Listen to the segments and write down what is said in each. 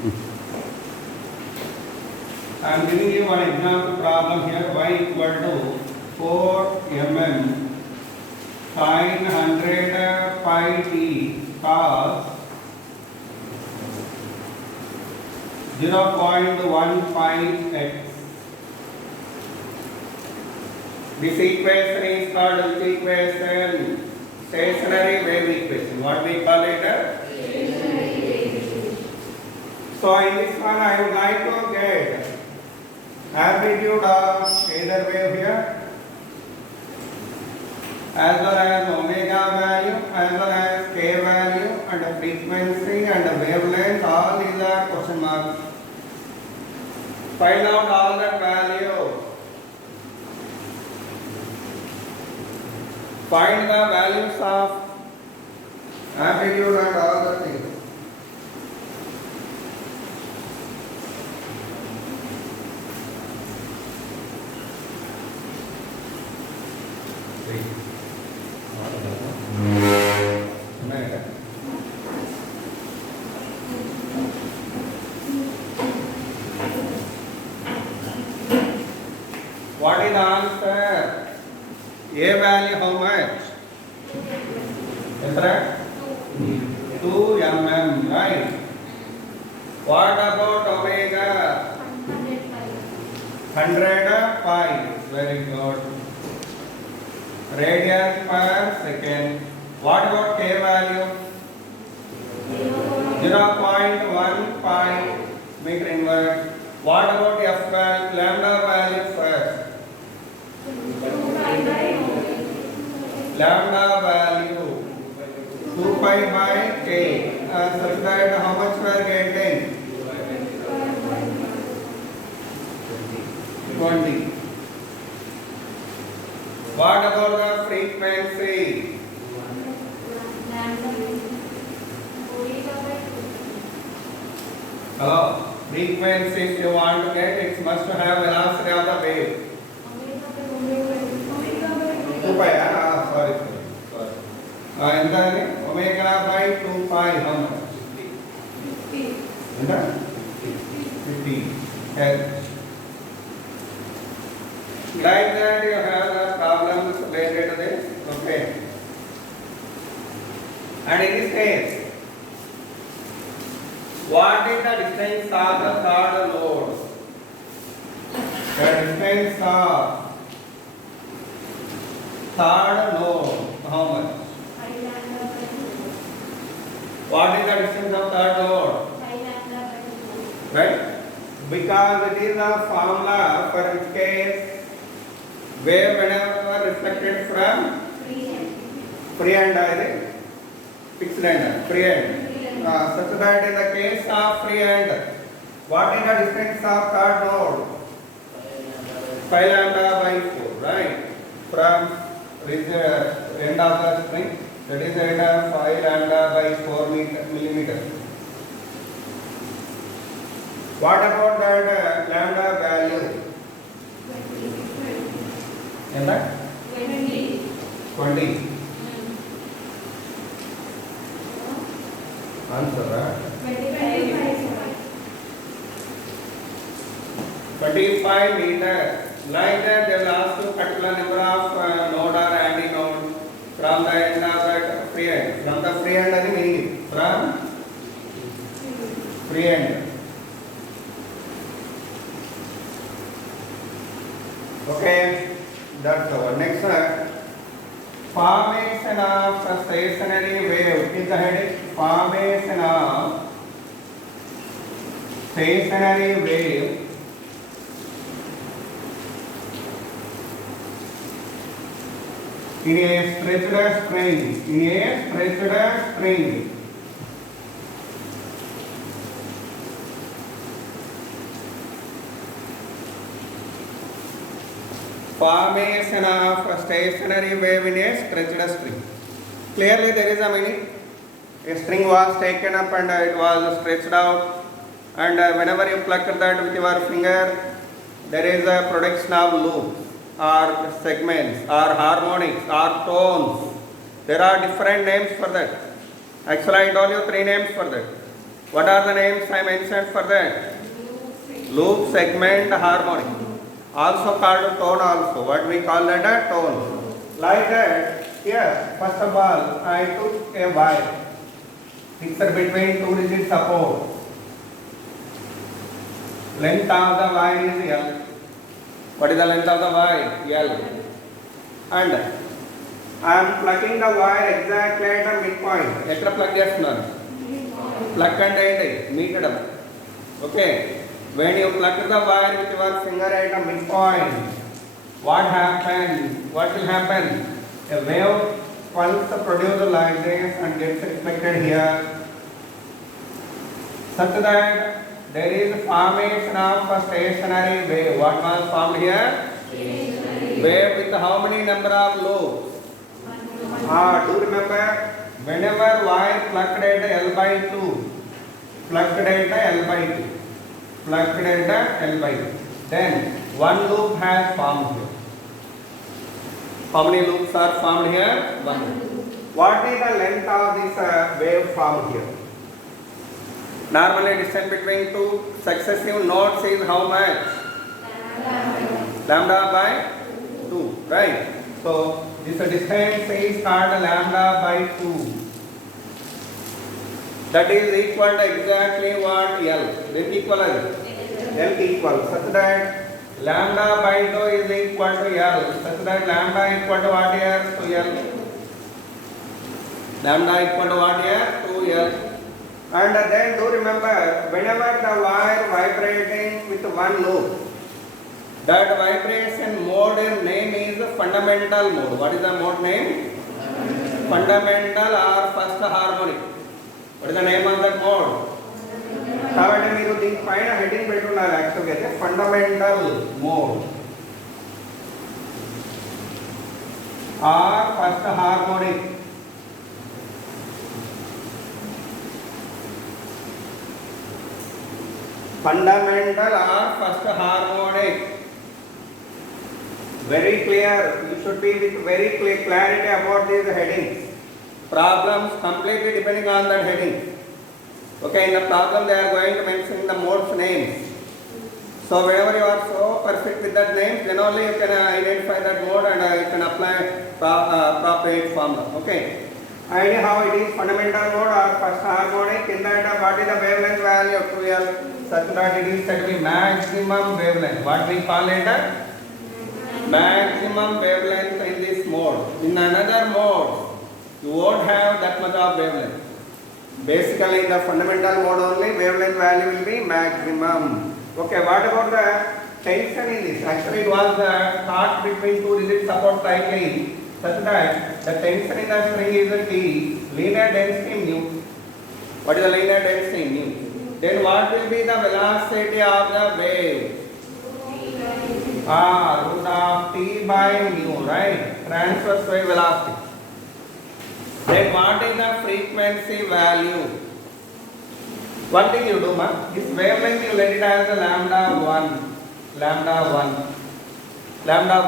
I am giving you one example problem here. Y equal to 4 mm sin 100 pi t cos 0.1 pi x. This equation is called which equation? Stationary wave equation. What we call it? Stationary wave equation. So in this one I would like to get amplitude of either wave here as well as omega value as well as k value and the frequency and the wavelength. All these are question marks. Find out all that value. Find the values of amplitude and all the things. What is the answer? A value how much? Yes, right? 2 mm, right? What about omega? 100 pi. Very good. Radian per second. What about k value? 0.1 pi meter inverse. What about f value? Lambda value first. Lambda value 2 pi by k. Such that how much we are getting? 20. What about the frequency? Hello? Frequency, if you want to get, it must have velocity of the wave. 2 pi, sorry. And then omega by 2 pi, how much? 50. Yes. Like that you have the problems related to this. Okay. And in this case, what is the distance of the third node? The distance of third node, how much? What is the distance of third node? Right? Because it is a formula for which case wave whenever reflected from free end, I think fixed end, free end. Such that in the case of free end, what is the distance of third node? 5 lambda by 4, right? From end of the string, that is 5 lambda by 4 millimeter. What about that lambda value? In that? 20. Answer, right? 25 meters. Like that, they will ask you particular number of node or antinode from the end of that free end. From the free end, any meaning? From free end. Okay, that's our next one. Formation of a stationary wave is the heading. Formation of stationary wave in a stretched string. In a stretched string. Formation of a stationary wave in a stretched string. Clearly there is a meaning. A string was taken up and it was stretched out, and whenever you pluck that with your finger, there is a production of loops or segments or harmonics or tones. There are different names for that. Actually I told you 3 names for that. What are the names I mentioned for that? Loop, segment, harmonic. Also called tone also. What we call that? A tone. Like that. Here, first of all, I took a wire. Fixed between two digit support. Length of the wire is L. What is the length of the wire? L. And I am plugging the wire exactly at the midpoint. Extra plug చేస్తున్నారు. Plug అంటే ఏంటి? Meter. Okay. When you plug the wire with your finger at the midpoint, what happens? What will happen? A wave pulse produced like this and gets reflected here, such that there is formation of a stationary wave. What was formed here? Wave with how many number of loops? Do remember, whenever wire plugged at L by 2, plugged at L by 2, plugged at L by 2, then one loop has formed here. How many loops are formed here? One. What is the length of this wave formed here? Normally distance between two successive nodes is how much? Lambda by 2, right? So this distance is called lambda by 2. That is equal to exactly what? L. This equal as L equal, such that lambda by 2 is equal to L, such that lambda equal to what here? To L. Lambda equal to what here? To L. And then do remember, whenever the wire vibrating with one loop, that vibration mode name is fundamental mode. What is the mode name? Fundamental or first harmonic. What is the name of that mode? కాబట్టి మీరు దీని పైన heading పెట్టున్నారు యాక్చువల్గా అయితే fundamental mode or first harmonic. Fundamental or first harmonic. Very clear. You should be with very clear clarity about these headings. Problems completely depending on that heading. Okay, in the problem they are going to mention the mode's names. So whenever you are so perfect with that name, then only you can identify that mode and you can apply appropriate formula. Okay. Anyhow, it is fundamental mode or first harmonic. In that, what is the wavelength value of 2L? Such that it is said to be maximum wavelength. What we call it? Maximum wavelength in this mode. In another mode, you won't have that much of wavelength. Basically, in the fundamental mode only, wavelength value will be maximum. Okay, what about the tension in this? Actually, it was the torque between two digit support cycling, such that the tension in the string is T, linear density mu. What is the linear density mu? Then what will be the velocity of the wave? Root of T by mu, right? Transverse wave velocity. Then what is the frequency value? One thing you do, this wavelength you let it as a lambda 1, lambda 1, lambda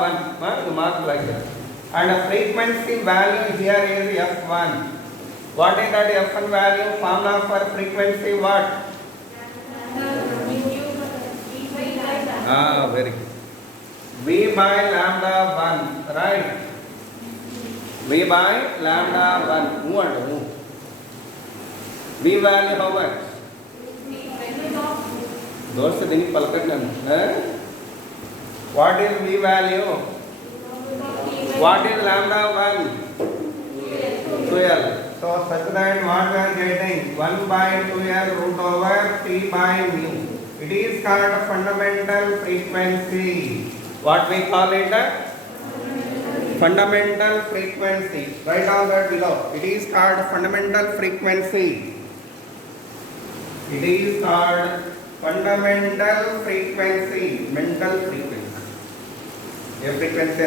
1, you mark like that. And the frequency value here is F1. What is that F1 value? Formula for frequency what? Very good. V by lambda 1, right? V by lambda 1. Move. V value how much? Those things palakatnan. What is V value? What is lambda 1? 2L. So such that what we are getting? 1 by 2L root over T by mu. It is called fundamental frequency. What we call it? Fundamental frequency. Write down that below. It is called fundamental frequency. It is called fundamental frequency. Mental frequency. A frequency.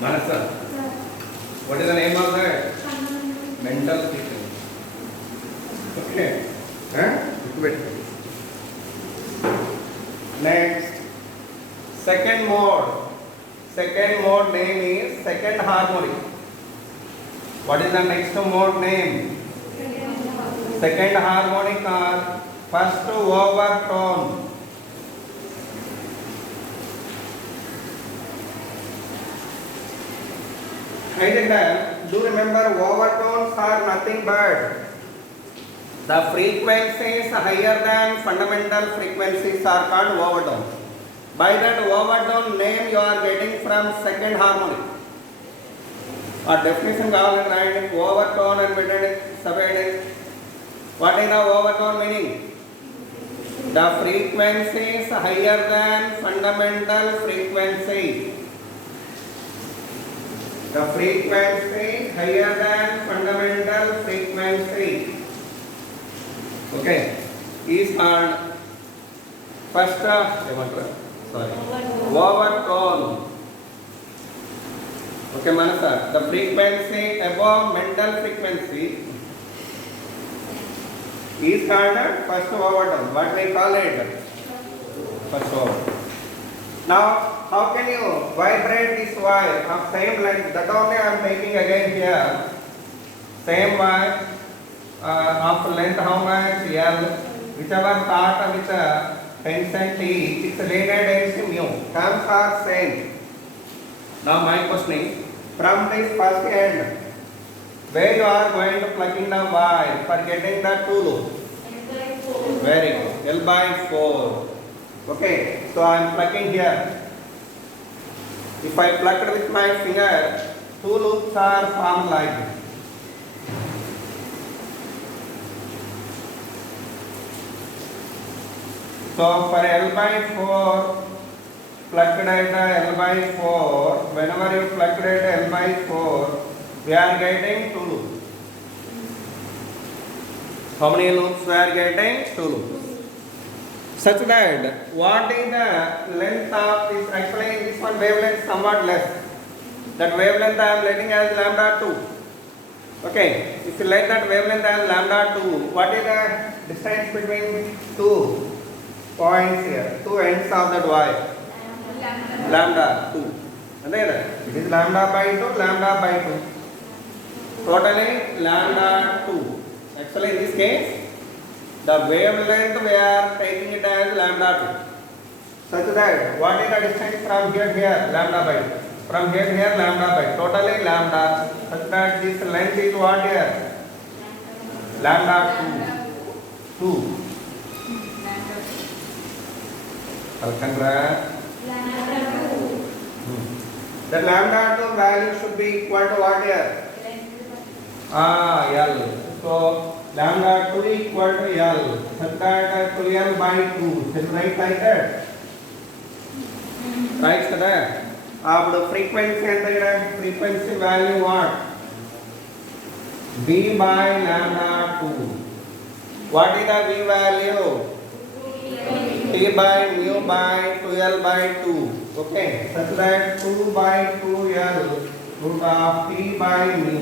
Manasa. What is the name of that? Mental frequency. Okay. Next, second mode. Second mode name is second harmonic. What is the next mode name? Second harmonic or first overtone? Do you remember overtones are nothing but the frequencies higher than fundamental frequencies are called overtones. By that overtone name you are getting from second harmonic. Or definition కావాలని రాయండి. Overtone and పెట్టండి separate. What is the overtone meaning? The frequencies higher than fundamental frequency. The frequency higher than fundamental frequency. Okay. Is called first overtone. Okay, Manasa. The frequency above mental frequency is called first overtone. What we call it? First overtone. Now, how can you vibrate this wire of same length? That only I am making again here. Same wire of length how much? L. Whichever part with tension T, its related is mu. Terms are same. Now my question, from this first end, where you are going to plugging the wire for getting the two loop? Very good. L by 4. Okay, so I am plugging here. If I plug it with my finger, two loops are formed like this. So for L by 4, plugged at L by 4, whenever you plug it at L by 4, we are getting two loops. How many loops we are getting? Two loops. Such that what is the length of this? Actually this one wavelength somewhat less. That wavelength I am letting as lambda 2. Okay, if you let that wavelength as lambda 2, what is the distance between two points here? Two ends of that wire. Lambda 2. And then it is lambda by 2, lambda by 2. Totally lambda 2. Actually in this case, the wavelength we are taking it as lambda 2. Such that what is the distance from here to here? Lambda by 2. From here to here lambda by 2. Totally lambda. Such that this length is what here? Lambda 2. 2. The lambda 2 value should be equal to what here? L. So lambda 2 equal to L. Such that 2L by 2. Is right like that? Right, kada? Now frequency and the frequency value what? V by lambda 2. What is the V value? T by mu by 2L by 2. Okay, such that 2 by 2L root of T by mu.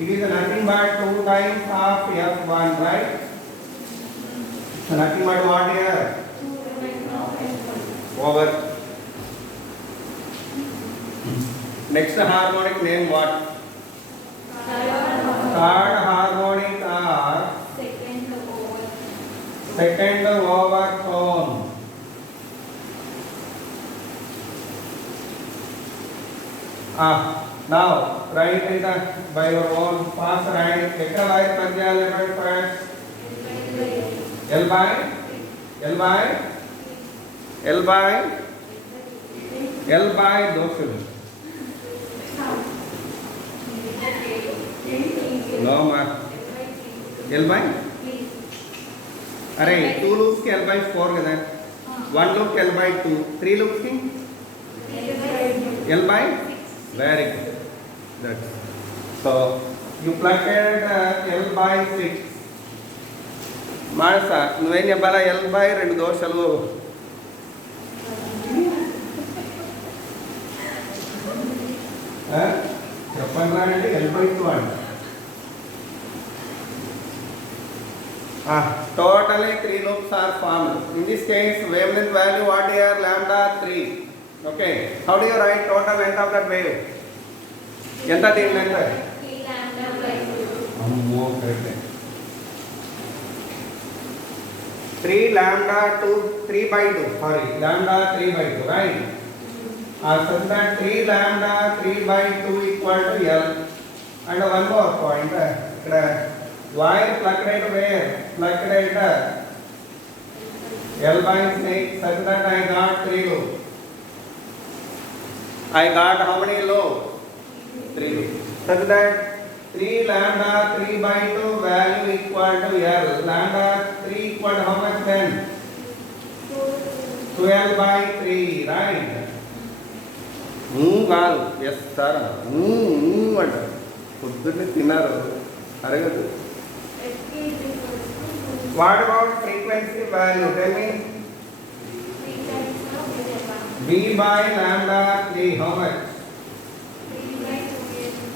It is nothing but 2 times of F1, right? So nothing but what here? Over. Next harmonic name what? Third harmonic or second overtone. Now write it by your own fast write. Ekka wire plug cheyali first? L by doshulu. No ma. L by? अरे 2 loops के L by 4 కదా 1 loop L by 2 3 loops की L by very good. That's so you plugged L by 6. Marsa నువ్వేం చెప్పాలా L by 2 దోశలు చెప్పండి అంటే L by 2 అంట. Totally 3 loops are formed. In this case, wavelength value what here? Lambda 3. Okay. How do you write total length of that wave? Enta din length? correct. 3 lambda 2, 3 by 2, sorry, lambda 3 by 2, right? So that 3 lambda 3 by 2 equal to L. And one more point, wire plugged at where? Plugged at L by 6, such that I got 3 loops. I got how many loops? 3 loops. Such that 3 lambda 3 by 2 value equal to L. Lambda 3 equal to how much then? 12 by 3, right? Yes, sir. What about frequency value? Tell me. B by lambda 3, how much?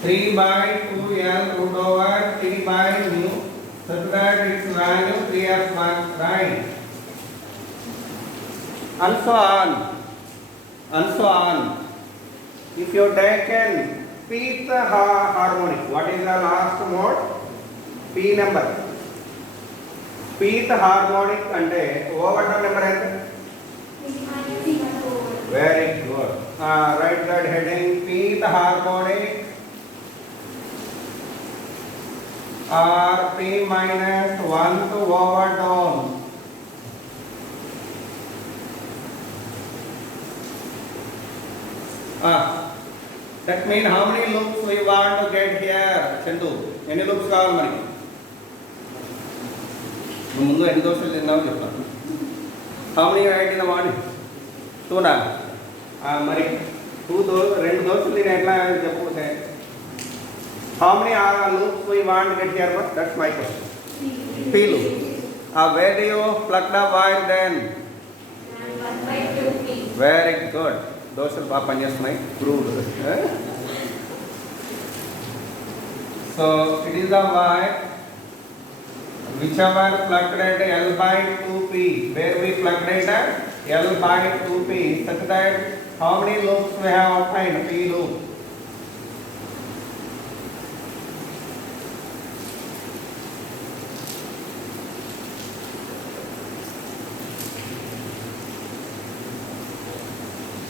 3 by 2L root over T by mu, such that its value 3f1, right? And so on. If you take an pth harmonic, what is the last mode? P number. Pth harmonic ante overall number ante? Very good. Write that heading, pth harmonic or P minus 1 to overtone. That means how many loops we want to get here, Chandu? Any loops కావాలి మనకి? నువ్వు ముందు ఎన్ని దోశలు తిన్నావు చెప్తాను. How many you ate in the morning? 2 నా? మరి 2 దోశలు తినే ఎట్లా చెప్పకపోతే? How many loops we want to get here? That's my question. P loop. Where do you plug the wire then? 1 by 2P. Very good. Those are Papa Nyasmai proved. So it is the wire whichever plugged at L by 2P. Where we plugged it at L by 2P, such that how many loops we have obtained? P loop.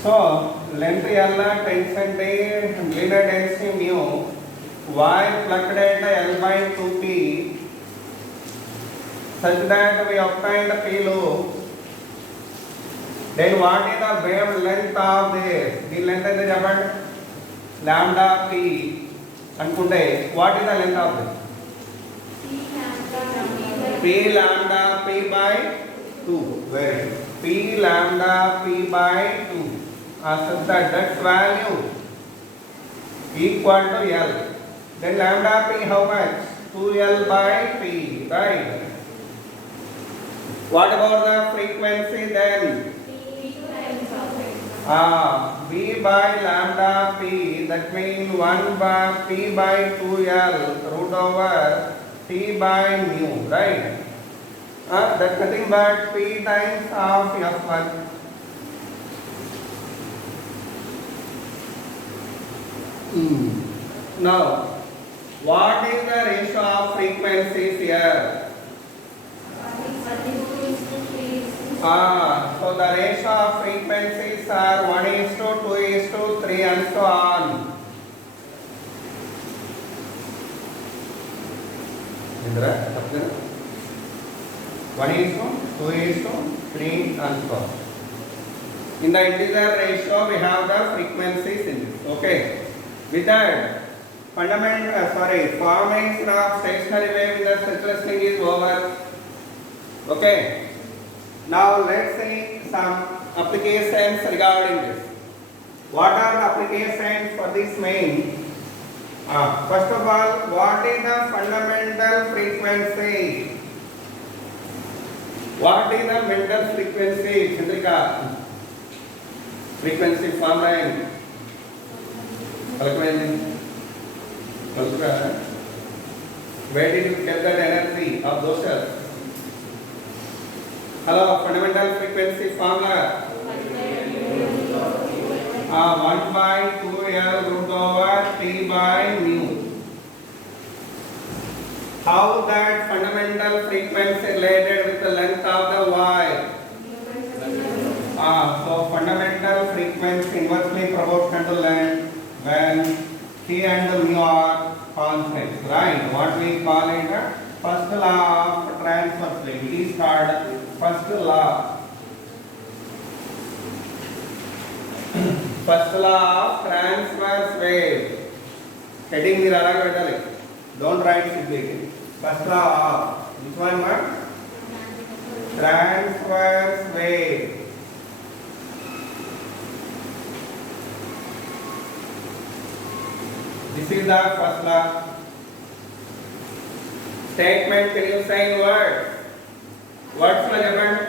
So length L, tension D, linear density mu, wire plugged at L by 2P, such that we obtained P loop. Then what is the wavelength of this? The length is about lambda P. Ankunde, what is the length of this? P lambda P by 2. Very good. P lambda P by 2. Such that value equal to L. Then lambda P how much? 2L by P, right? What about the frequency then? B by lambda P, that means 1 by P by 2L root over T by mu, right? That's nothing but P times of F1. Now, what is the ratio of frequencies here? So the ratio of frequencies are 1:2:3 and so on. Indra, 1:2:3 and so on. In the integer ratio, we have the frequencies in this. Okay. With that, formation of stationary wave in the stretchless thing is over. Okay. Now let's see some applications regarding this. What are the applications for this main? First of all, what is the fundamental frequency? What is the mental frequency, Chandrika? Frequency formula. Where did you get that energy of those cells? Hello, fundamental frequency formula. 1 by 2L root over T by mu. How that fundamental frequency related with the length of the wire? So fundamental frequency inversely proportional to length when T and mu are constant, right? What we call it first law of transverse wave. It is called first law. First law of transverse wave. Heading మీరు అలాగే పెట్టాలి. Don't write simply. First law of which one, ma? Transverse wave. This is the first law. Statement, can you say in words? Words lo చెప్పండి.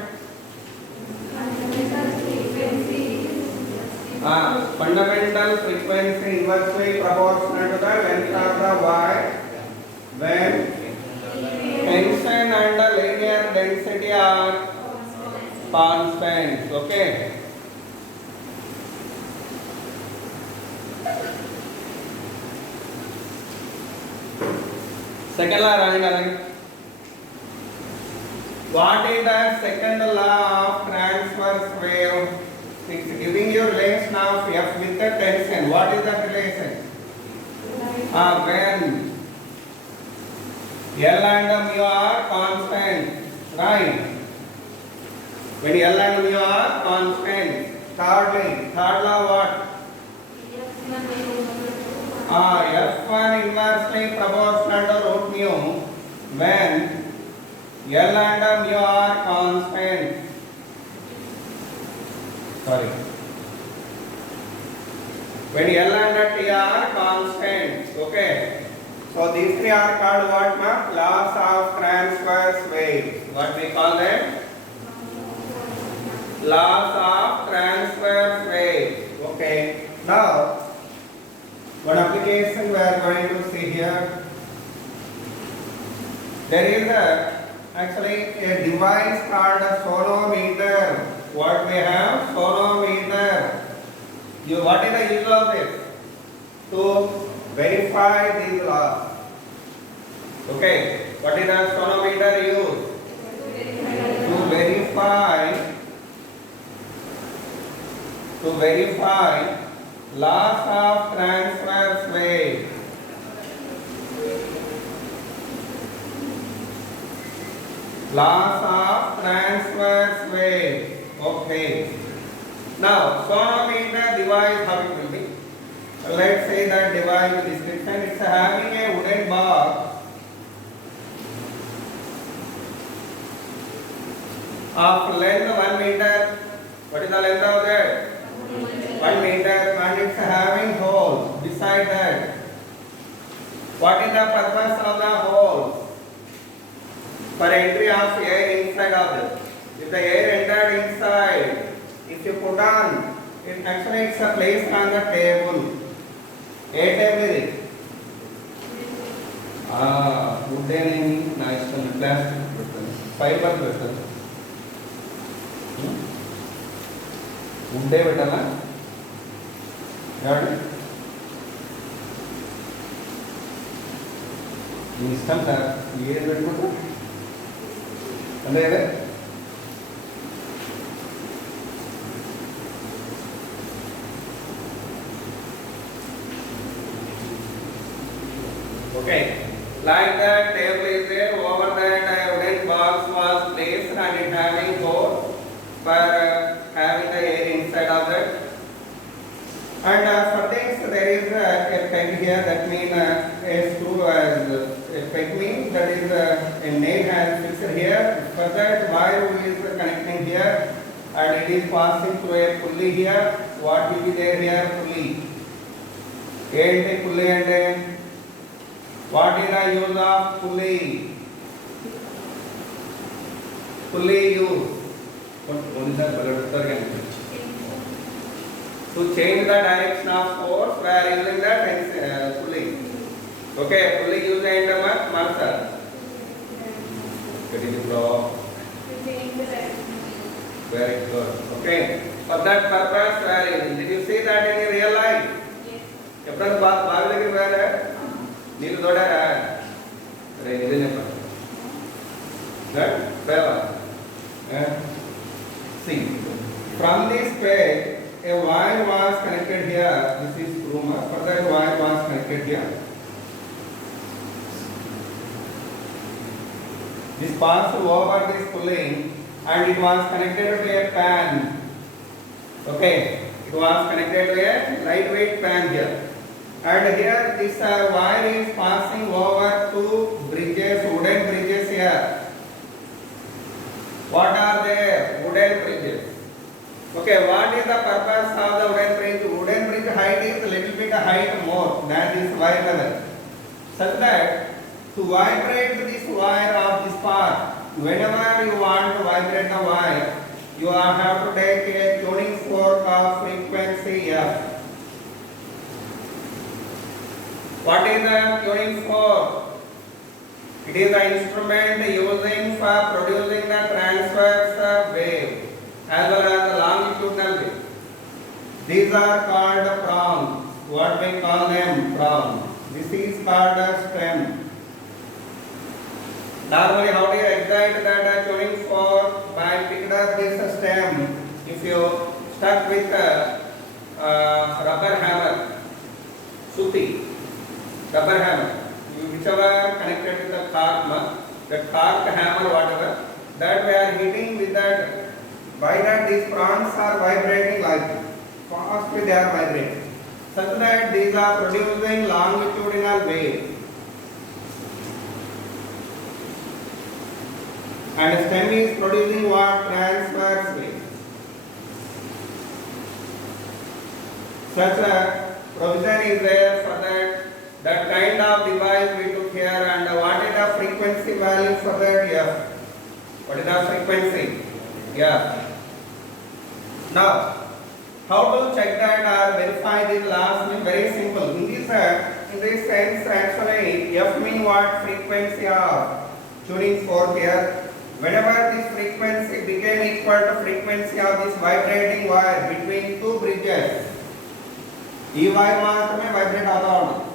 Fundamental frequency inversely proportional to the length of the wire when tension and the linear density are constants. Okay. Second law రాయండి. What is the second law of transverse wave? It's giving you relation of F with the tension. What is that relation? When L and mu are constant, right? When L and mu are constant. Third law what? F1 inversely proportional to root mu when L and mu are constant. Sorry. When L and T are constants, okay. So these three are called what, ma? Laws of transverse wave. What we call them? Laws of transverse wave. Okay. Now, one application we are going to see here. There is actually a device called a sonometer. What we have? Sonometer. What is the use of this? To verify these laws. Okay. What is the sonometer used? To verify laws of transverse wave. Laws of transverse wave. Okay. Now, sonometer device, how it will be? Let's say that device description. It's having a wooden box of length 1 meter. What is the length of that? 1 meter, and it's having hole beside that. What is the purpose of the hole? For entry of air inside of it. If the air entered inside, if you put on, it's a place on the table. A table is it? Wood and nice plastic fiber better. Wood better, na? Yeah. Instant air better. And then. Okay, like that table is there, over that wooden box was placed and it having hole for having the air inside of that. And for this there is a peg here, that means a screw as a peg means that is a nail has fixed here. For that wire is connecting here and it is passing through a pulley here. What will be there here? Pulley. Pulley and what is the use of pulley? Pulley use. What is the to change the direction of force, we are using the pulley. Okay, pulley use and marker. Get it, bro. Very good. Okay, for that purpose, we are using. Did you see that in real life? Yes. See, from this page, a wire was connected here. This is rumor. Further wire was connected here. This passed over this pulling and it was connected to a pan. Okay, it was connected to a lightweight pan here. And here this wire is passing over two bridges, wooden bridges here. What are they? Wooden bridges. Okay, what is the purpose of the wooden bridge? Wooden bridge height is a little bit height more than this wire level. Such that to vibrate this wire of this part, whenever you want to vibrate the wire, you have to take a tuning fork of frequency F. What is the tuning fork? It is the instrument using for producing the transverse wave as well as the longitudinal wave. These are called prongs. What we call them? Prongs. This is called a stem. Normally, how do you excite that tuning fork? By picking up this stem. If you stuck with a rubber hammer, suti, rubber hammer, whichever connected with the cork hammer, whatever, that we are hitting with that. By that, these prongs are vibrating like this. Fastly they are vibrating, such that these are producing longitudinal waves. And stem is producing what? Transverse waves. Such a provision is there for that kind of device we took here. And what is the frequency value for that? Yeah. What is the frequency? Yeah. Now, how to check that or verify this last mean? Very simple. In this sense, actually, F mean what? Frequency of tuning fork here. Whenever this frequency became equal to frequency of this vibrating wire between two bridges, E wire matrame vibrate avadu.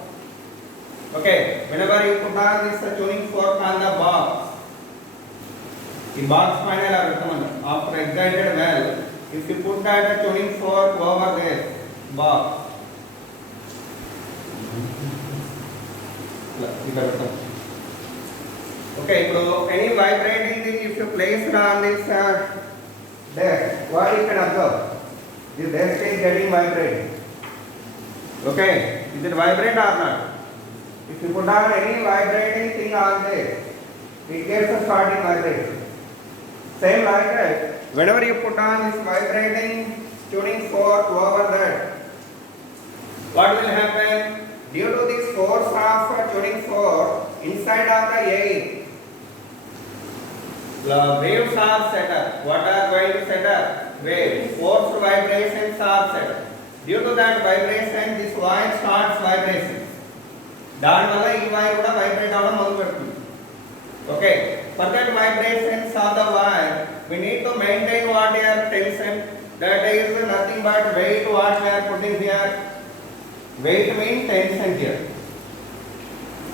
Okay, whenever you put on this tuning fork on the box, the box final after excited well, if you put that tuning fork over this box, okay, so any vibrating thing if you place it on this desk, what you can observe? This desk is getting vibrated. Okay, is it vibrate or not? If you put on any vibrating thing on this, it gets a starting vibration. Same like that, whenever you put on this vibrating tuning fork over that, what will happen? Due to this force of tuning fork inside of the air, the waves are set up. What are going to set up? Waves. Forced vibrations are set up. Due to that vibration, this wire starts vibration. Down wala ee wire kuda vibrate avadam modalu pedutundi. Okay. For that vibrations of the wire, we need to maintain what is tension. That is nothing but weight what we are putting here. Weight means tension here.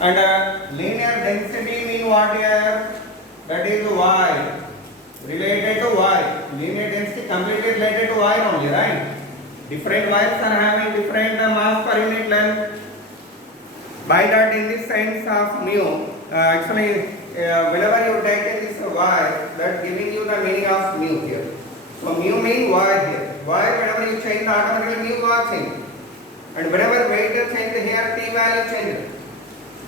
And linear density mean what here? That is y. Related to y. Linear density completely related to y only, right? Different wires are having different mass per unit length. By that, in this sense of mu, actually, whenever you take this y, that giving you the meaning of mu here. So mu means y here. Y, whenever you change, automatically mu will change. And whenever weight is changed here, t value changes.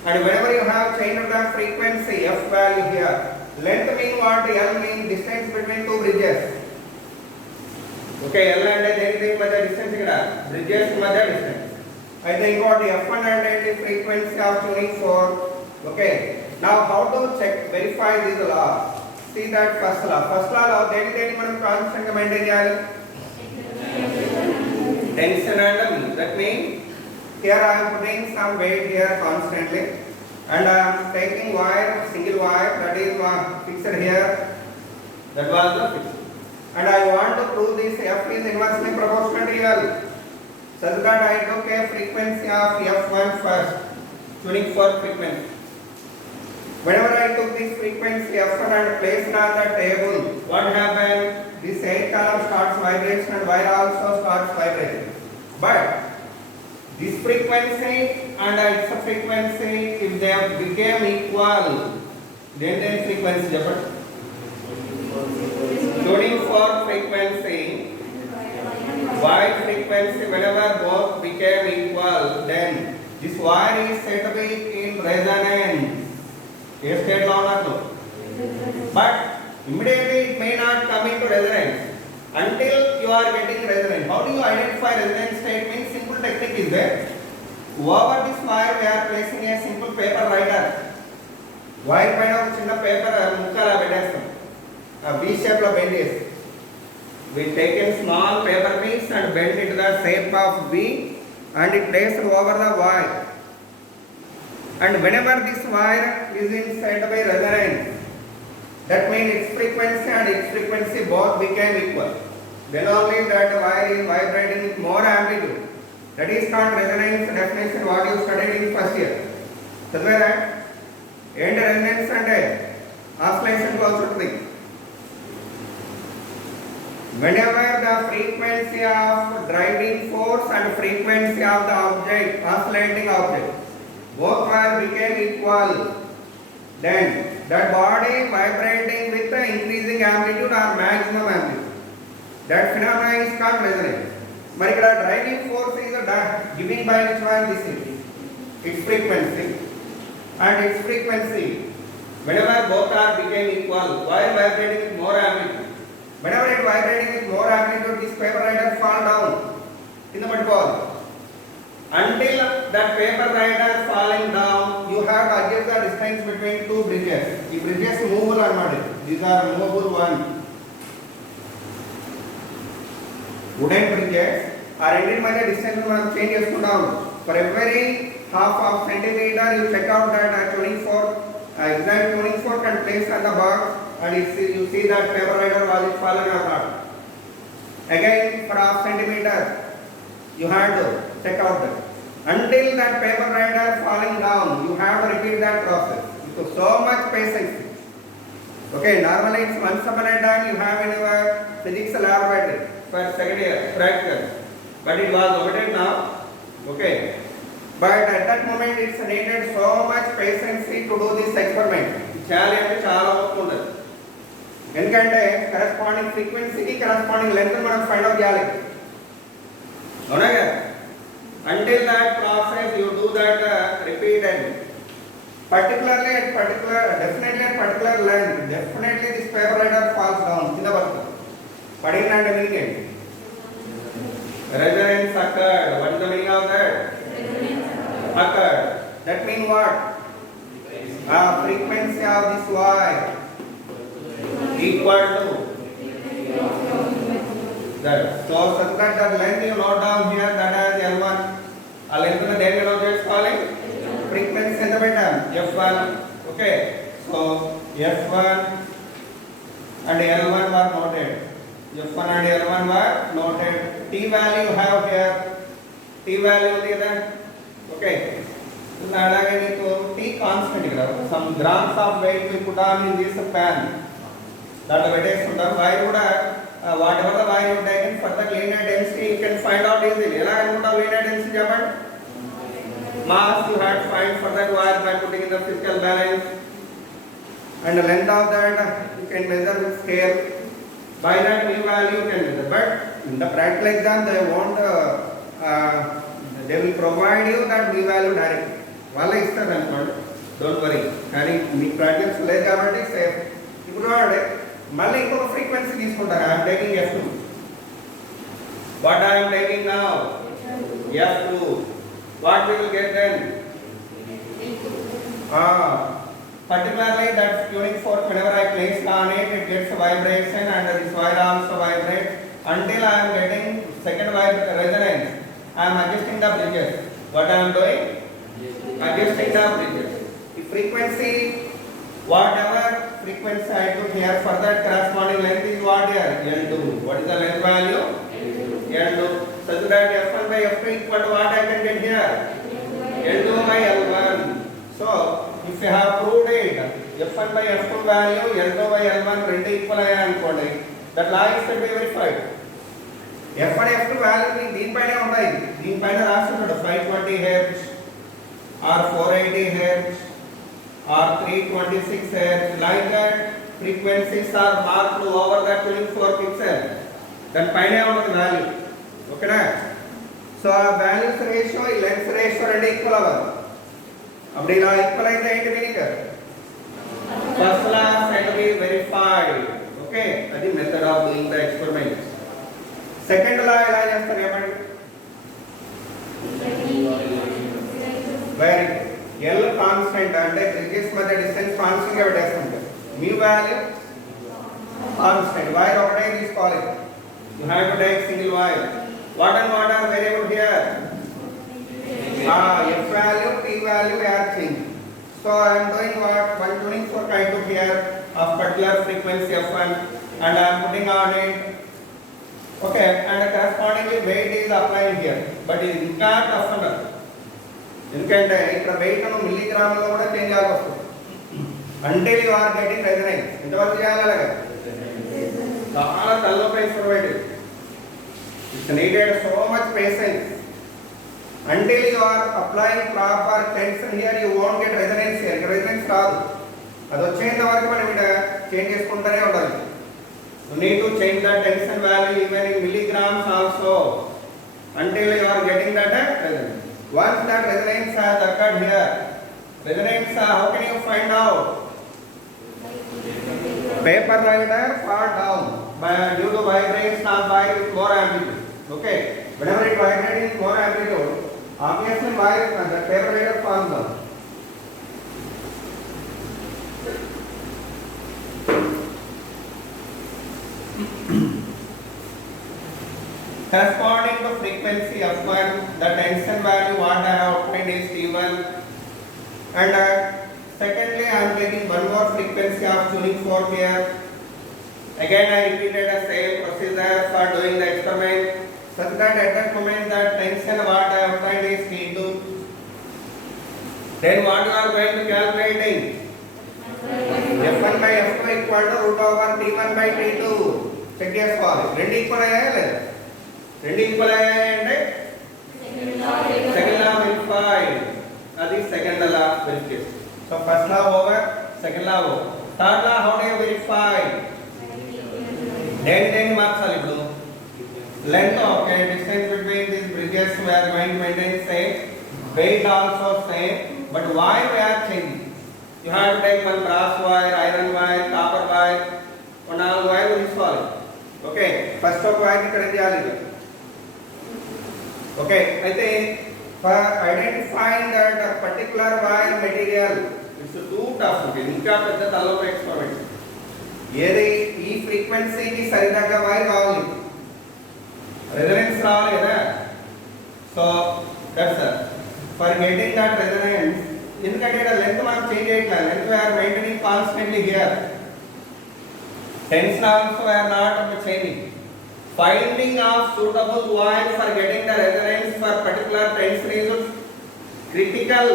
And whenever you have changed the frequency, f value here, length mean what? L means distance between two bridges. Okay, L and anything but the distance here, bridges but the distance. I think what F1 and the frequency of tuning fork. Okay, now how to check, verify this law? See that first law. First law, deni manam constant maintain cheyali. Tension and that means here I am putting some weight here constantly, and I am taking wire, single wire, that is fixed here. That was the fixed. And I want to prove this F is inversely proportional to L. Such that I took a frequency of F1 first, tuning fork frequency. Whenever I took this frequency F1 and placed on the table, what happened? This 8 column starts vibration and wire also starts vibrating. But this frequency and its frequency, if they became equal, then frequency different. Tuning for frequency, wide frequency, whenever both became equal, then this wire is said to be in resonance. Yes, state law not no. But immediately it may not come into resonance until you are getting resonance. How do you identify resonance state? Means simple technique is there. Over this wire we are placing a simple paper writer. Wire పైన ఒక చిన్న paper ముక్కలా పెట్టేస్తాం. V shape లో bend చేస్తాం. We take a small paper piece and bend it to the shape of V and it placed over the wire. And whenever this wire is in set by resonance, that means its frequency and its frequency both became equal. Then only that wire is vibrating with more amplitude. That is called resonance definition what you studied in first year. So where end resonance and oscillation also to think. Whenever the frequency of driving force and frequency of the object, oscillating object, both wire became equal, then that body vibrating with the increasing amplitude or maximum amplitude. That phenomena is called resonance. But here driving force is given by which one? This is its frequency and its frequency. Whenever both are became equal, wire vibrating with more amplitude. Whenever it vibrating with more amplitude, this paper writer fall down in the ball. Until that paper writer falling down, you have to adjust the distance between two bridges. The bridges movable anamata. These are movable one. Wooden bridges are ended by the distance మనం change చేసుకుంటాం. For every half of centimeter, you check out that tuning fork, exact tuning fork and place on the box, and you see that paper writer was it fallen or not. Again, for half centimeter, you have to check out that. Until that paper writer falling down, you have to repeat that process. With so much patience. Okay, normally it's once upon a time you have in your physics laboratory for second year practical, but it was omitted now. Okay, but at that moment it's needed so much patience to do this experiment. చాలా అంటే చాలా ఓపిక ఉండదు. ఎందుకంటే corresponding ఫ్రీక్వెన్సీకి corresponding length మనం find out చేయాలి. అవునా కదా? Until that process you do that repeatedly. Particularly at particular length, definitely this paper writer falls down. Kinda bartadu. Padinante meaning enti? Resonance occurred. What is the meaning of that? Occurred. That means what? Frequency of this wire equal to that. So such that the length you note down here that as L1. A length is there you know just calling frequency in the beta F1. Okay. So F1 and L1 were noted. F1 and L1 were noted. T value you have here. T value is there. Okay. అలాగే నీకు T constant ఇక్కడ some grams of weight we put on in this pan. దాంట్లో పెట్టేసుకుంటారు. Wire కూడా whatever the wire you taken for the linear density you can find out easily. ఎలా అనుకుంటావు linear density చెప్పండి? Mass you have to find for that wire by putting in the physical balance, and the length of that you can measure with scale. By that mu value you can measure. But in the practical exam they won't they will provide you that mu value directly. వాళ్ళే ఇస్తారు అనుకోండి, don't worry. కానీ మీ practicals లేదు కాబట్టి safe. ఇప్పుడు మళ్ళీ ఇంకొక frequency తీసుకుంటారు. I'm taking F2. What I'm taking now? F2. What we will get then? Particularly that tuning fork, whenever I place on it, it gets a vibration and this wire also vibrates until I am getting second resonance. I am adjusting the bridges. What I am doing? Adjusting the bridges. The frequency, whatever frequency I took here, for that corresponding length is what here? L2. What is the length value? L2. Such that F1 by F2 equal to what I can get here? L2 by L1. So, if you have proved it, F1 by F2 value L2 by L1 రెండు equal అయ్యాయి అనుకోండి, that law is to be verified. F1 F2 value దీనిపైనే ఉంటాయి, దీనిపైన రాస్తున్నాడు 520 Hz or 480 Hz or 326 Hz, like that frequencies are marked over the 24 pixel, దాని పైనే ఉంటుంది వాల్యూ. ఓకేనా? సో ఆ వాల్యూస్ రేషియో ఈ లెన్స్ రేషియో రెండు ఈక్వల్ అవ్వాలి. అప్పుడు ఇలా ఈక్వల్ అయితే ఏంటి meaning? First law shall be verified. Okay, అది method of doing the experiment. Second law ఎలా చేస్తారు ఏమండి? వెరీ L కాన్స్టెంట్ అంటే బ్రిడ్జెస్ మధ్య డిస్టెన్స్ కాన్స్టెంట్ గా పెట్టేస్తుంటారు. mu వాల్యూ కాన్స్టెంట్, వైర్ ఒకటే తీసుకోవాలి. You have to take single wire. What and what are variable here? F value, P value we are changing. So I am doing what? One tuning for kind of here of particular frequency F1 and I am putting on it. Okay, and correspondingly weight is applied here. But it is not tough enough. ఎందుకంటే ఇక్కడ wait ను మిల్లీగ్రాములో కూడా change చేయాల్సి వస్తుంది. Until you are getting resonance. ఎంతవరకు చేయాలి అలాగా? చాలా తలనొప్పి experiment. It's needed so much patience. Until you are applying proper tension here, you won't get resonance here. Resonance రాదు. అది వచ్చేంత వరకు మనం ఇక్కడ చేంజ్ చేసుకుంటూనే ఉండాలి. You need to change the tension value even in milligrams also until you are getting that resonance. Once that resonance has occurred here, resonance how can you find out? Paper rider fall down by due to vibration of wire with more amplitude. Okay, whenever it vibrates with more amplitude, obviously wire the paper rider falls down. Corresponding to frequency F1, the tension value what I have obtained is T1, and secondly I am taking one more frequency of tuning fork here. Again I repeated the same procedure for doing the experiment, such that at that moment the tension what I have obtained is T2. Then what you are going to calculating? F1 by F2 equal to root over T1 by T2. Check your score. రెండు equal అయ్యాయా లేదా? రెండు equal అయ్యాయంటే second law verified. అది second law verification. So first law over, second law over. Third law how do you verify? దేని మార్చాలి ఇప్పుడు? Length. Okay, distance between this bridges we are going to maintain same, weight also same, but wire we are changing. You have to take one brass wire, iron wire, copper wire, ఒక 4 వైర్లు తీసుకోవాలి. Okay, first ఒక wire ఇక్కడ చేయాలి. Okay, అయితే for identifying that a particular wire material, it's too tough. ఇంకా పెద్ద తలనొప్పి ఎక్స్పెరిమెంట్. ఏది ఈ ఫ్రీక్వెన్సీకి సరితగ్గ వైర్ కావాలి, రెజొనెన్స్ రావాలి కదా. So that's for getting that resonance. ఎందుకంటే ఇక్కడ లెంత్ మనం చేంజ్ చేయట్లేదు, length we are maintaining constantly here. Tension also we are not changing. Finding of suitable wire for getting the resonance for particular tension is a critical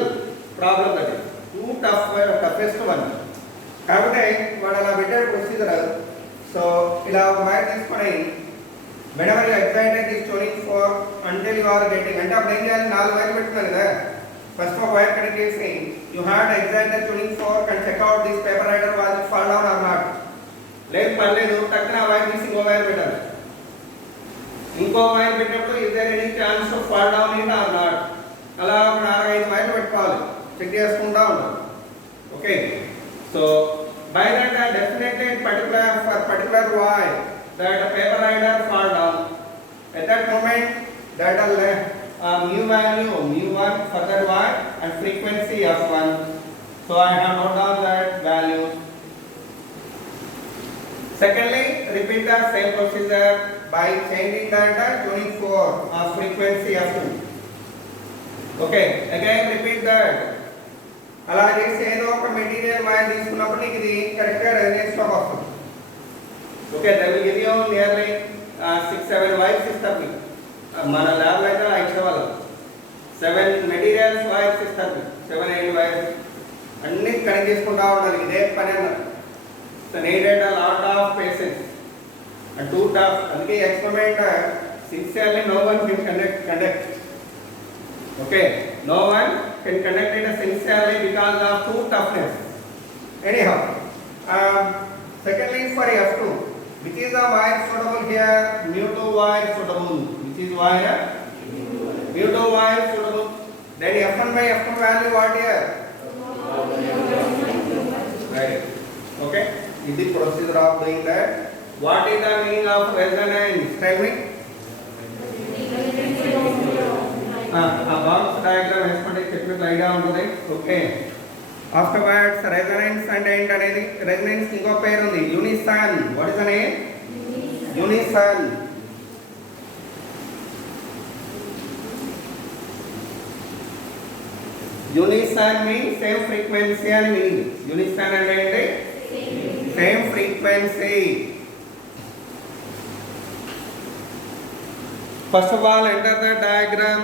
problem. That is too tough, toughest one. కాబట్టి వాడు అలా పెట్టాడు procedure. So ఇలా ఒక wire తీసుకొని whenever you excited this tuning fork until you are getting, అంటే అప్పుడు ఏం చేయాలి? 4 వైర్లు పెట్టుకున్నారు కదా. ఫస్ట్ ఒక వైర్ కనెక్ట్ చేసి you have to excite the tuning fork and check out this paper rider was it fall down or not. లేదు పర్లేదు, టక్కున ఆ వైర్ తీసి ఇంకో వైర్ పెట్టాలి. ఇంకో వైర్ పెట్టినప్పుడు is there any chance to fall down it or not. అలా ఒక 4-5 వైర్లు పెట్టుకోవాలి, చెక్ చేసుకుంటా ఉండాలి. Okay, so by that definitely particular wire that paper rider fall down. At that moment that mu value mu1 for that wire and frequency f1. So I have noted down that value. Secondly, repeat the same procedure by changing that tuning fork of frequency f2. Okay, again repeat that. అలా చేసి ఏదో ఒక material wire తీసుకున్నప్పుడు నీకు ఇది కరెక్ట్గా resonance లోకి వస్తుంది. Okay, that will give you nearly 6-7 wires ఇస్తారు మీకు. మన ల్యాబ్లో అయితే ఇచ్చేవాళ్ళం 7 మెటీరియల్స్ వైర్స్ ఇస్తారు, 7-8 వైర్స్. అన్ని కనెక్ట్ చేసుకుంటా ఉండాలి, ఇదే పని అన్నారు. So needed a lot of patience and too tough. అందుకే experiment sincerely no one can conduct. Okay, no one can conduct it sincerely because of too toughness. Anyhow, secondly for F2, which is the wire suitable here? Mu2 wire suitable. Which is wire? Mu2 wire suitable. Then F1 by F2 value what here? Right. Okay. Is the procedure of doing that. What is the meaning of resonance? Tell me. Box diagram వేసుకుంటే చెప్పిన idea ఉంటుంది. Okay, afterwards resonance అంటే ఏంటనేది, resonance ఇంకో పేరు ఉంది Unison. What is the name? Unison. Unison means same frequency అని meaning. Unison అంటే ఏంటి? Same frequency. First of all enter the diagram,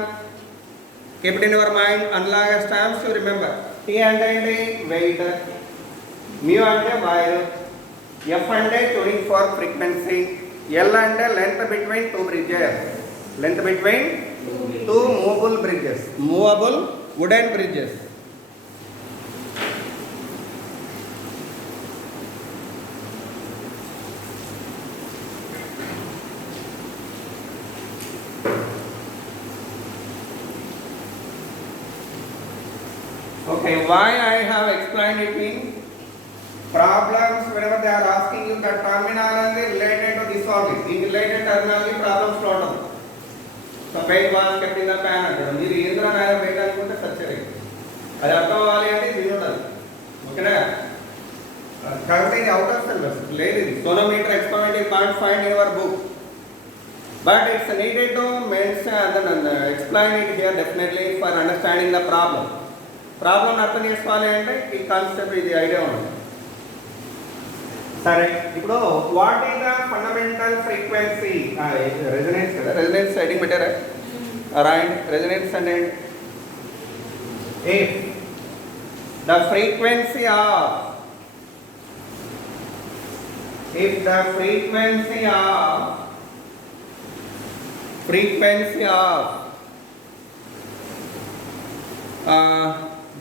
keep it in your mind, analogous terms you remember. T అంటే ఏంటి? Wait. mu అంటే wire. F అంటే tuning for frequency. L అంటే length between two bridges. Length between two movable bridges. Movable wooden bridges. Okay, why I have explained it means problems whenever they are asking you the terminology related to this only. In related terminology problems start up. So bait was kept in the pan అంటారు. మీరు ఏంద్రా నాయ బయట అనుకుంటే సచ్చరే, అది అర్థం అవ్వాలి అంటే ఇది ఉండాలి. ఓకేనా? కాబట్టి ఇది అవుట్ ఆఫ్ సిలబస్ లేదు. ఇది సోనోమీటర్ experiment you can't find in your book, but it's needed to mention and explain it here definitely for understanding the problem. Problem అర్థం చేసుకోవాలి అంటే ఈ కాన్సెప్ట్, ఇది ఐడియా ఉంది. సరే, ఇప్పుడు what is the fundamental frequency? Resonance కదా, రెజొనెన్స్ హెడింగ్ పెట్టారా? రైట్. రెజొనెన్స్ అంటే if the frequency of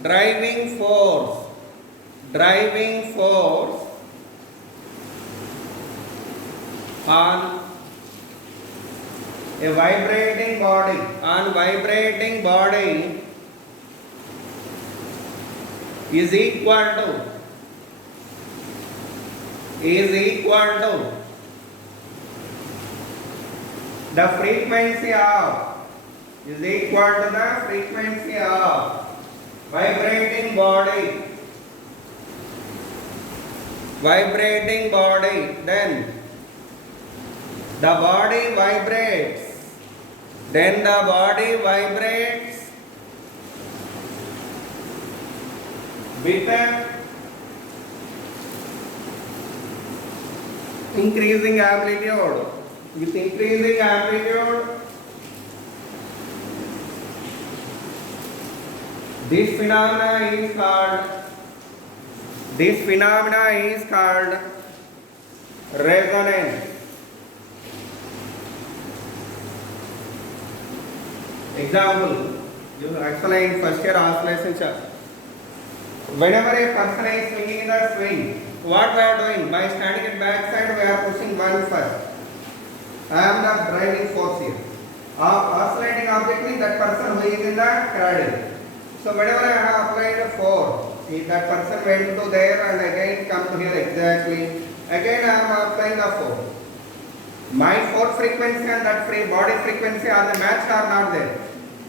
driving force on a vibrating body is equal to the frequency of vibrating body, then the body vibrates with an increasing amplitude. This phenomena is called resonance. Example, you explain first year oscillation chapter. Whenever a person is swinging in the swing, what we are doing? By standing at back side, we are pushing one first. I am the driving force here. Oscillating object means that person who is in the cradle. So whenever I have applied a force, if that person went to there and again come to here exactly, again I am applying the force. My force frequency and that free body frequency are the matched or not there?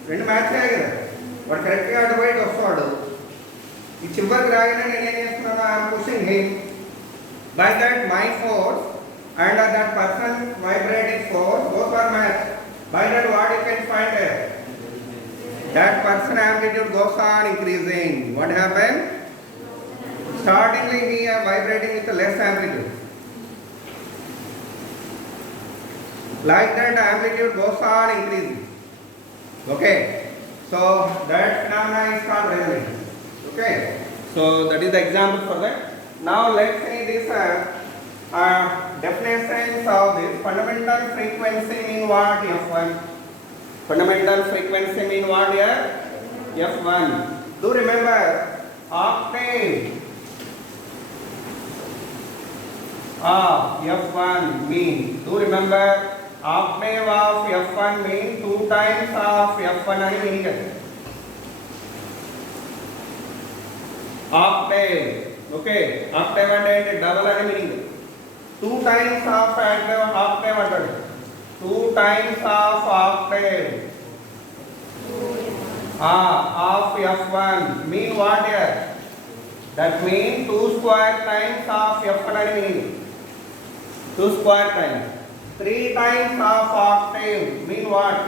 When match agara, but correctly advise also. ఈ చివరికి రాగానే నేను ఏం చేస్తున్నాను? I am pushing him. By that my force and that person vibrating force both are matched. By that what you can find there? That person amplitude goes on increasing. What happened? Startingly he is vibrating with less amplitude. Like that amplitude goes on increasing. Okay. So that phenomena is called resonance. Okay. So So that is the example for that. Now let's see this definitions of this fundamental frequency mean what? F1. Fundamental frequency mean what here? F1. Do remember octave of F1 mean. Do remember octave of F1 mean 2 times of F1 అని meaning కదా. Octave. Okay. Octave అంటే double అని meaning. 2 times of octave అంటాడు. 2 times of octave. Of F1 mean what here? That means 2 square times of F1 అని meaning. 2 square times. 3 times of octave mean what?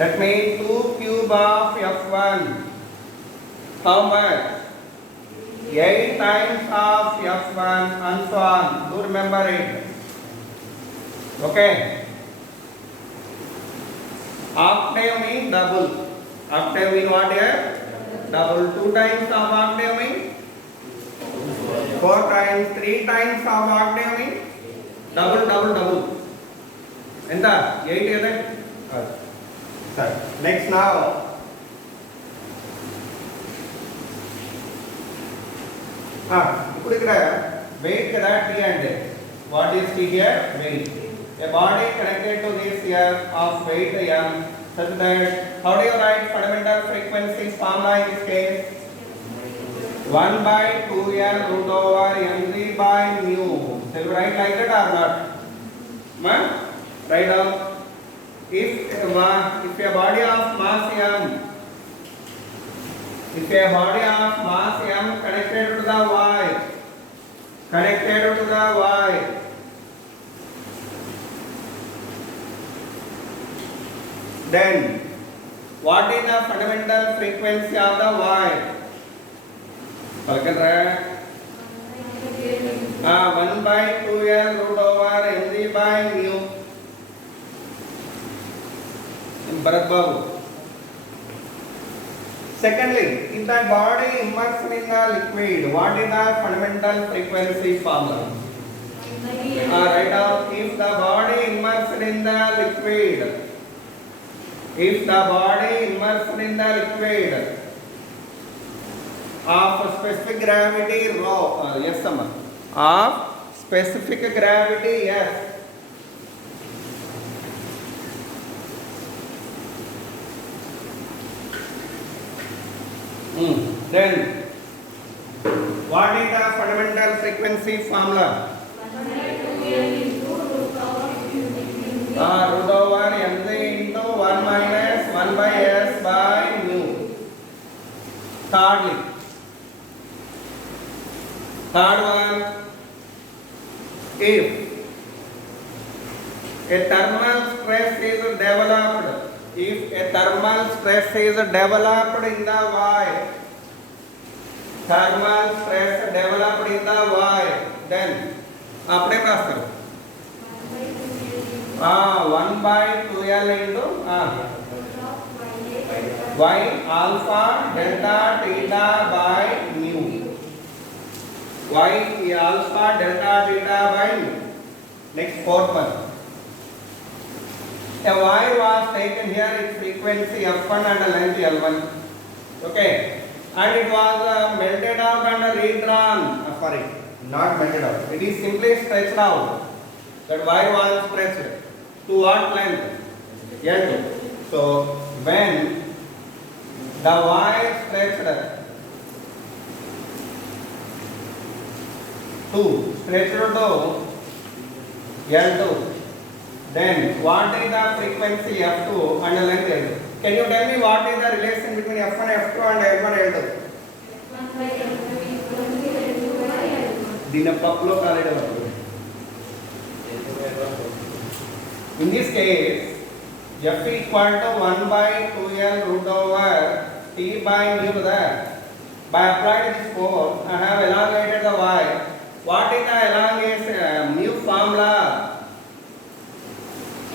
That means 2 cube of F1. How much? 8 times of F1 and so on. Do remember it. Okay. Octave means double. Octave mean what here? Double. 2 times of octave mean 4 times. 3 times of octave mean double, double, double. Enta 8 ಇದೆ. Sorry. Next now. ఇప్పుడు ఇక్కడ weight కదా T అంటే. What is T here? Weight. A body connected to this here of weight M such that how do you write fundamental frequency formula in this case? 1 by 2L root over mg by mu. Shall we write like that or not? Write down. If a body of mass M connected to the Y, then what is the fundamental frequency of the Y? Palkadra 1 by 2L root over mg by mu. Bharat Babu. Secondly, if the body immersed in the liquid, what is the fundamental frequency formula? Write down. If the body immersed in the liquid, of specific gravity rho, yes, Sama. Of specific gravity, yes. Then what is the fundamental frequency formula? Root over mg into 1 minus 1 by s by mu. Third one, if a thermal stress is developed in the Y, then आपने पास करो 1 by 2L into Y alpha delta theta by mu. Y alpha delta theta by mu. Next fourth one. A wire was taken here, its frequency F1 and length L1. Okay. And it was melted out and redrawn. Sorry, not melted out. It is simply stretched out. That wire was stretched to what length? L2. So when the wire stretched to L2, then what is the frequency F2 and length L2? Can you tell me what is the relation between F1, F2 and L1, L2? In this case, F equal to 1 by 2L root over T by mu there. By applying this force, I have elongated the Y. What is the elongation mu formula?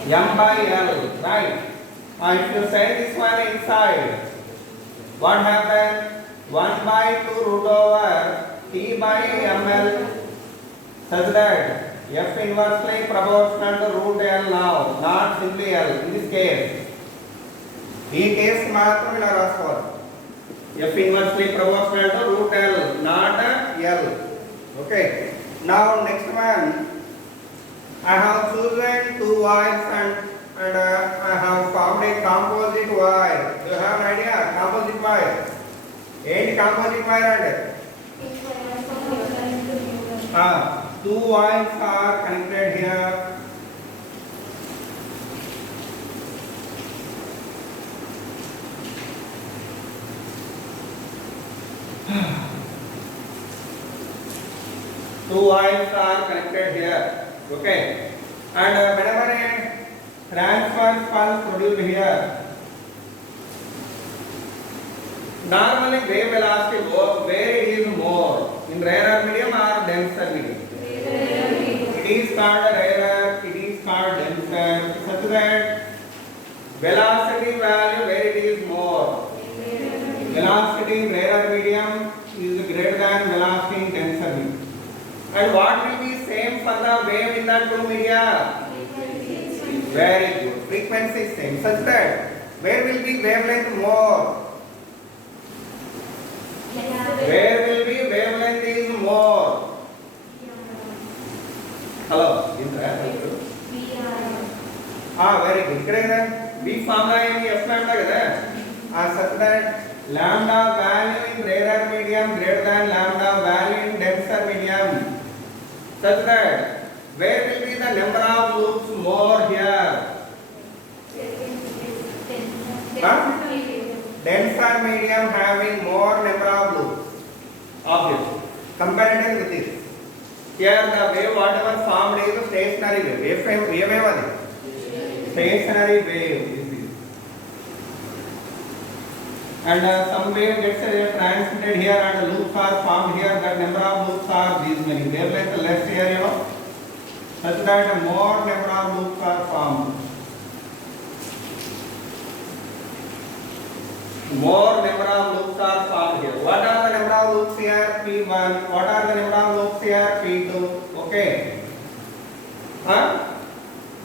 M by L, right? If you send this one inside, what happens? 1 by 2 root over T by ML, such that F inversely proportional to root L now, not simply L. In this case, ఈ case మాత్రం ఇలా రాసుకోవాలి. F inversely proportional to root L, not L. Okay. Now next one, I have chosen two wires and I have formed a composite wire. Do you have an idea? Composite wire. ఏంటి composite wire అంటే? Two wires are connected here. Two wires are connected here. Okay. And whenever a transverse pulse produced here, normally wave velocity where it is more, in rarer medium or denser medium? It is called rarer, it is called denser, such that velocity value where it is more. Velocity in rarer medium is greater than velocity in denser medium. And what will be same for the wave in the two media? Very good. Frequency is same, such that where will be wavelength more? Where will be wavelength is more? Hello, very good. Ikkada kada B formula eni F lambda kada, such that lambda value in rarer medium greater than lambda value in denser medium, such that where will be the number of loops more here? Denser medium having more number of loops. Obvious. Comparative with this. Here the wave whatever formed is a stationary wave. Wave wave. Stationary wave. And some wave gets transmitted here and loops are formed here. That number of loops are these many. Wavelength less here, you know, such that more number of loops are formed. More number of loops are formed here. What are the number of loops here? P1. What are the number of loops here? P2. Okay.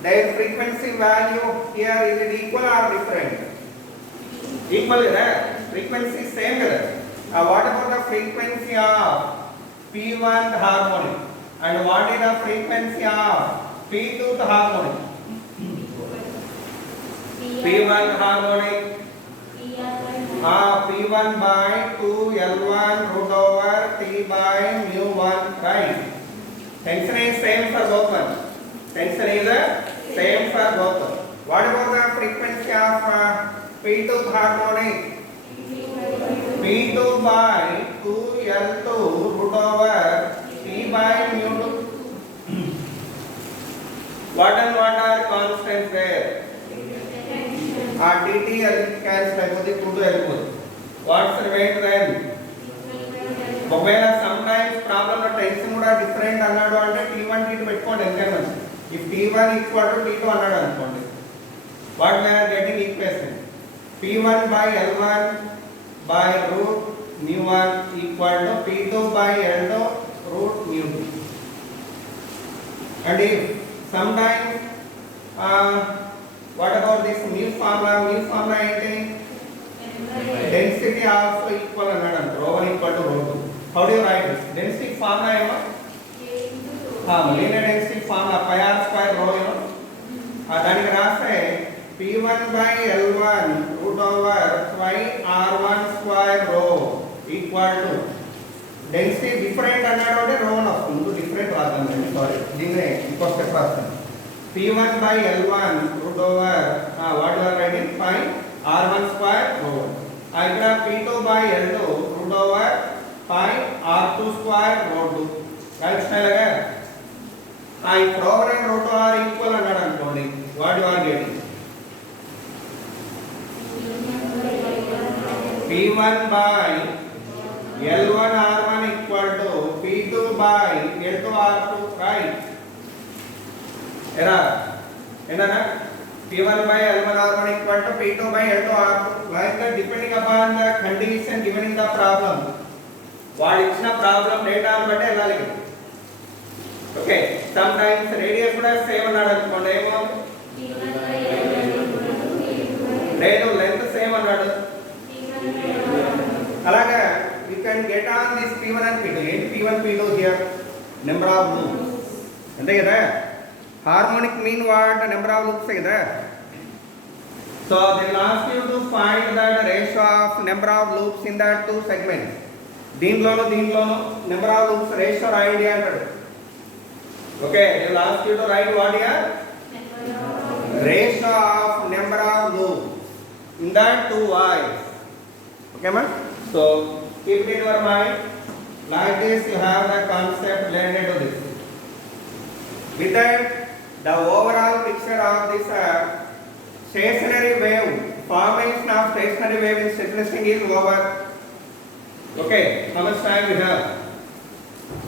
Their frequency value here, is it equal or different? Equal is that? Frequency same is that? What about the frequency of P1 harmonic? And what is the frequency of P2 harmonic? P1 harmonic. P1 by 2L1 root over T by mu1, right? Tension is same for both one. Tension is same for both one. What about the frequency of P2 harmonic? P2 by 2L2 root over T by mu2. What and what are constants there? dt cancel అయిపోతుంది, 2 వెళ్ళిపోతుంది. What's remained then? ఒకవేళ some times problem లో tension కూడా different అన్నాడు అంటే T1 T2 పెట్టుకోండి ఎంతైనా మంచిది. If T1 equal to T2 అన్నాడు అనుకోండి, what we are getting equation P1 by L1 by root mu1 equal to P2 by L2 root mu2. And if sometimes what about this mu formula? Mu formula ఏంటి? Density also equal అన్నాడు అనుకో, ρ1 equal to ρ2. How do you write this? Density formula ఏమో? linear density formula pi r square rho, you know. దానికి రాస్తే P1 by L1 root over pi r1 square rho equal to density different అన్నాడు అంటే ρ1 వస్తుంది. different రాద్దాం, sorry, దీన్ని ఇంకో step రాస్తాను. P1 by L1 root over what you are writing, pi r1 square rho. ఇక్కడ P2 by L2 root over pi r2 square rho 2. కలిసినలాగా ఈ ρ1 and ρ2 are equal అన్నాడు అనుకోండి, what you are getting? P1 by L1 R1 equal to P2 by L2 R2, right? Era, P1 by L1 R1 equal to P2 by L2 R2. Like that, depending upon the condition given in the problem. వాడు ఇచ్చిన problem డేటాను బట్టి వెళ్ళాలి. Okay, some times radius కూడా same అన్నాడు అనుకోండి, ఏమో లేదు లెంత్ సేమ్ అన్నాడు. అలాగా you can get on this P1 and P2. ఏంటి P1 P2 here? Number of loops అంతే కదా. Harmonic mean what number of loops కదా. So they will ask you to find that ratio of number of loops in that two segments. దీంట్లోనూ number of loops ratio రాయండి అంటాడు. Okay, they will ask you to write what here ratio of number of loops in that two wires. Okay man, so keep it in your mind. Like this you have the concept related to this. With that, the overall picture of this stationary wave, formation of stationary wave in statistics is over. Okay, how much time we have?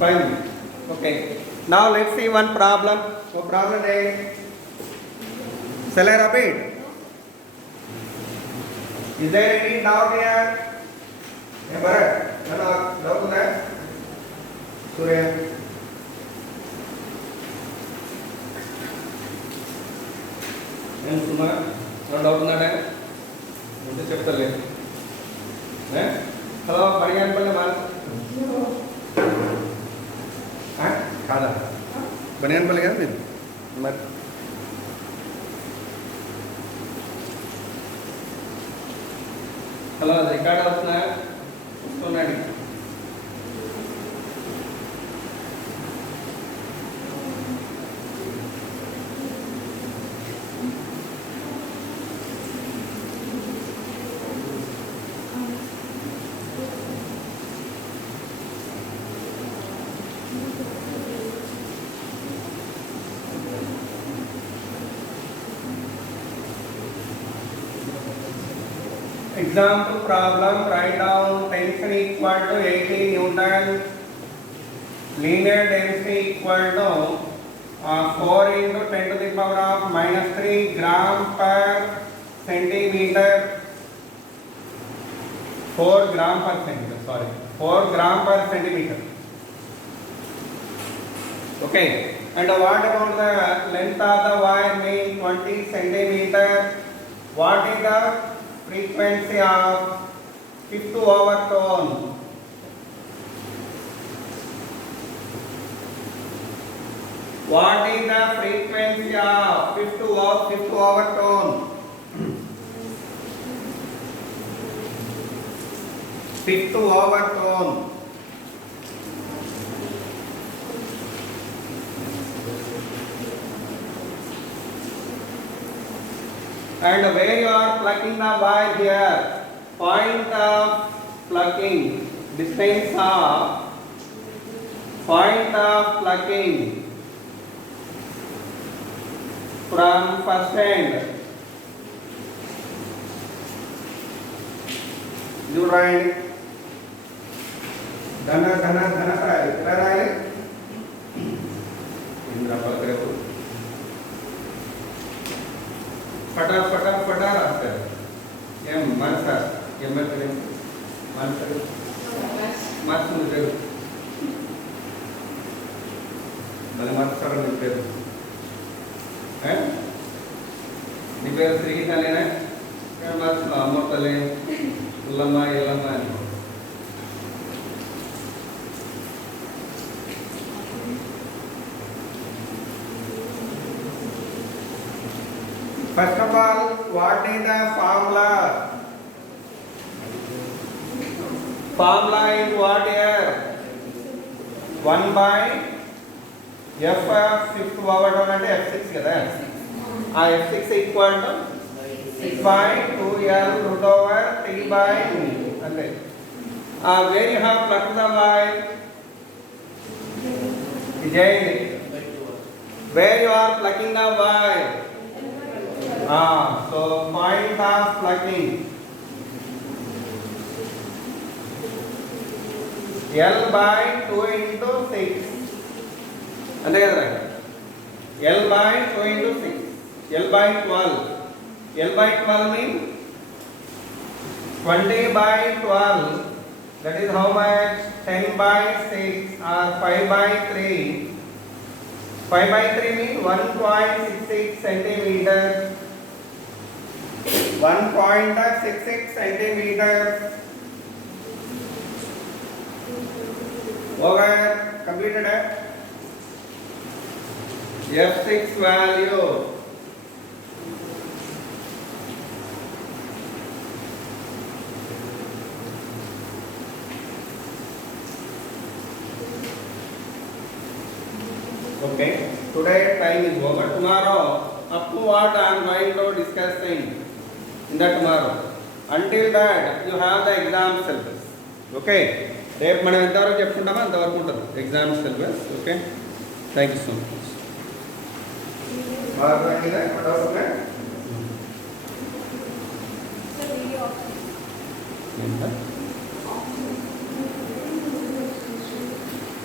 5 minutes. Okay, now let's see one problem. So problem A. Shall I repeat? Is there any doubt here? Hey Bharat, no doubt on that? Surya? And Suma, no doubt on that? What is the Hello, Baniyanpalli Mal? Kada? Baniyanpalli kada? Mat. Hello, record అవుతున్నా వస్తున్నాడు. Example problem, write down tension equal to 80 Newton, linear density equal to 4 into 10 to the power of minus 3 gram per centimeter. 4 gram per centimeter, sorry, 4 gram per centimeter. Okay, and what about the length of the wire mean 20 centimeter? What is the frequency of fifth overtone? What is the frequency of fifth overtone? Fifth overtone. And where you are plucking the wire here, point of plucking, distance of point of plucking from first end. You write dhana right? Indra Bhagrevu. फटा रास्ते ये मनसा ये मतलब मनसा मत मुझे भले मत sir निकले हैं निकले स्त्री की ताले ना क्या मत अमर ताले लम्बा First of all, what is the formula? Formula is what here? 1 by F of fifth overtone and F6 kada. F6 equal to 6 by 2L root over 3 by 2. Okay. Where you have plucked the wire? Where you are plucking the wire? So point of plucking L by 2 into 6. And L by 2 into 6. L by 12. L by 12 means 20 by 12. That is how much? 10 by 6 or 5 by 3. 5 by 3 means 1.66 centimeters. 1.66 centimeters. Okay, completed it. F6 value. Okay, today time is over. Tomorrow, up to what I am going to discuss in the tomorrow. Until that, you have the exam syllabus. Okay. రేపు మనం ఎంతవరకు చెప్పుకుంటామో అంతవరకు ఉంటుంది exam syllabus. Okay, thank you so much.